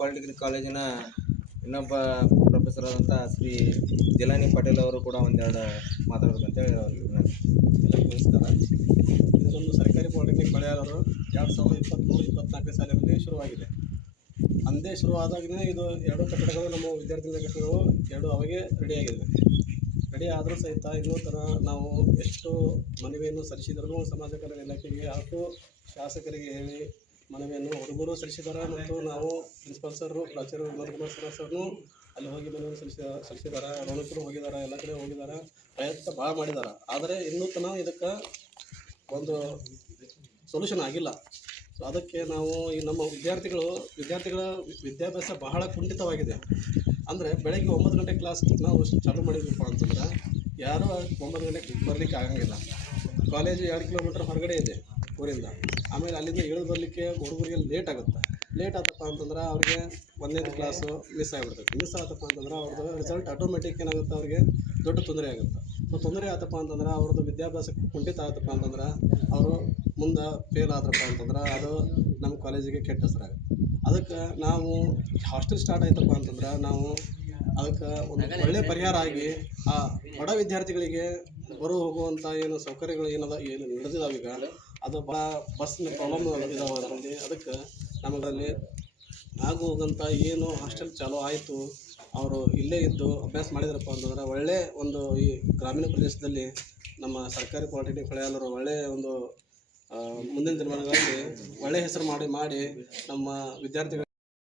Polytechnic ಕಾಲೇಜಿನ ಇನ್ನೊಬ್ಬ professor ಆದಂಥ ಶ್ರೀ ಜಲಾನಿ ಪಾಟೀಲ್ ಅವರು ಕೂಡ ಒಂದೆರಡು ಮಾತಾಡಬೇಕಂತೇಳಿ ಅವ್ರಿಗೆ ನಮಸ್ಕಾರ. ಇದೊಂದು ಸರ್ಕಾರಿ ಪಾಲಿಟೆಕ್ನಿಕ್ ಮಳೆಯಾಳರು 2023-24 ಸಾಲಿನಲ್ಲಿ ಶುರುವಾಗಿದೆ. ಅಂದೇ ಶುರುವಾದಾಗಿನೇ ಇದು ಎರಡು ಕಟ್ಟಡಗಳು ನಮ್ಮ ವಿದ್ಯಾರ್ಥಿಗಳ ಕಟ್ಟಡಗಳು ಎರಡು ಅವಾಗೆ ರೆಡಿ ಆದರೂ ಸಹಿತ ಇನ್ನೂ ನಾವು ಎಷ್ಟು ಮನವಿಯನ್ನು ಸಲ್ಲಿಸಿದರೂ ಸಮಾಜ ಕಲ್ಯಾಣ ಇಲಾಖೆಗೆ ಹಾಗೂ ಶಾಸಕರಿಗೆ ಹೇಳಿ ಮನವಿಯನ್ನು ಹುಡುಗರು ಸಲ್ಲಿಸಿದ್ದಾರೆ ಮತ್ತು ನಾವು ಪ್ರಿನ್ಸಿಪಾಲ್ ಸರ್ರು ಪ್ರಾಚಾರ್ಯರು ವಿನೋದ್ ಕುಮಾರ್ ಸರ್ನು ಅಲ್ಲಿ ಹೋಗಿ ಮನವಿಯನ್ನು ಸಲ್ಲಿಸಿದ್ದಾರೆ. ರೋಣಕರು ಹೋಗಿದ್ದಾರೆ, ಎಲ್ಲ ಕಡೆ ಹೋಗಿದ್ದಾರೆ, ಪ್ರಯತ್ನ ಭಾಳ ಮಾಡಿದ್ದಾರೆ. ಆದರೆ ಇನ್ನೂ ಇದಕ್ಕೆ ಒಂದು ಸೊಲ್ಯೂಷನ್ ಆಗಿಲ್ಲ. ಸೊ ಅದಕ್ಕೆ ನಾವು ಈ ನಮ್ಮ ವಿದ್ಯಾರ್ಥಿಗಳ ವಿದ್ಯಾಭ್ಯಾಸ ಬಹಳ ಕುಂಠಿತವಾಗಿದೆ. ಅಂದರೆ ಬೆಳಗ್ಗೆ 9 ಗಂಟೆ ಕ್ಲಾಸ್ ನಾವು ಚಾಲೂ ಮಾಡಿದ್ವಪ್ಪ ಅಂತಂದ್ರೆ ಯಾರೂ 9 ಗಂಟೆಗೆ ಬರಲಿಕ್ಕೆ ಆಗಂಗಿಲ್ಲ. ಕಾಲೇಜು 2 ಕಿಲೋಮೀಟ್ರ್ ಹೊರಗಡೆ ಇದೆ ಊರಿಂದ. ಆಮೇಲೆ ಅಲ್ಲಿಂದ ಇಳಿದು ಬರಲಿಕ್ಕೆ ಹುಡುಗರಿಗೆ ಲೇಟ್ ಆತಪ್ಪ ಅಂತಂದ್ರೆ ಅವ್ರಿಗೆ 1ನೇ ಕ್ಲಾಸು ಮಿಸ್ ಆತಪ್ಪ ಅಂತಂದ್ರೆ ಅವ್ರದ್ದು ರಿಸಲ್ಟ್ ಆಟೋಮೆಟಿಕ್ ಏನಾಗುತ್ತೆ, ಅವ್ರಿಗೆ ದೊಡ್ಡ ತೊಂದರೆ ಆಗುತ್ತೆ. ಸೊ ತೊಂದರೆ ಆತಪ್ಪ ಅಂತಂದ್ರೆ ಅವ್ರದ್ದು ವಿದ್ಯಾಭ್ಯಾಸ ಕುಂಠಿತ ಆತಪ್ಪ ಅಂತಂದ್ರೆ ಅವರು ಮುಂದೆ ಫೇಲ್ ಆದ್ರಪ್ಪ ಅಂತಂದ್ರೆ ಅದು ನಮ್ಮ ಕಾಲೇಜಿಗೆ ಕೆಟ್ಟ ಹೆಸರಾಗುತ್ತೆ. ಅದಕ್ಕೆ ನಾವು ಹಾಸ್ಟೆಲ್ ಸ್ಟಾರ್ಟ್ ಆಯ್ತಪ್ಪ ಅಂತಂದ್ರೆ ನಾವು ಅದಕ್ಕೆ ಒಂದು ಒಳ್ಳೆಯ ಪರಿಹಾರ ಆಗಿ ಆ ಬಡ ವಿದ್ಯಾರ್ಥಿಗಳಿಗೆ ಹೋಗುವಂಥ ಏನು ಸೌಕರ್ಯಗಳು ಏನು ನಡೆದಿದ್ದಾವೆ ಈಗ, ಅದು ಭಾಳ ಬಸ್ನ ಪ್ರಾಬ್ಲಮ್ ಇದಾವೆ ಅದರಲ್ಲಿ. ಅದಕ್ಕೆ ನಮಗಲ್ಲಿ ಹೋಗೋಂಥ ಏನು ಹಾಸ್ಟೆಲ್ ಚಾಲೂ ಆಯಿತು, ಅವರು ಇಲ್ಲೇ ಇದ್ದು ಅಭ್ಯಾಸ ಮಾಡಿದ್ರಪ್ಪ ಅಂತಂದ್ರೆ ಒಳ್ಳೆಯ ಒಂದು ಈ ಗ್ರಾಮೀಣ ಪ್ರದೇಶದಲ್ಲಿ ನಮ್ಮ ಸರ್ಕಾರಿ ಪಾಲಿಟೆಕ್ನಿಕ್ ಹೊಳೆಯಾಳರು ಒಳ್ಳೆಯ ಒಂದು ಮುಂದಿನ ದಿನಮಾನಗಳಲ್ಲಿ ಒಳ್ಳೆಯ ಹೆಸರು ಮಾಡಿ ನಮ್ಮ ವಿದ್ಯಾರ್ಥಿಗಳು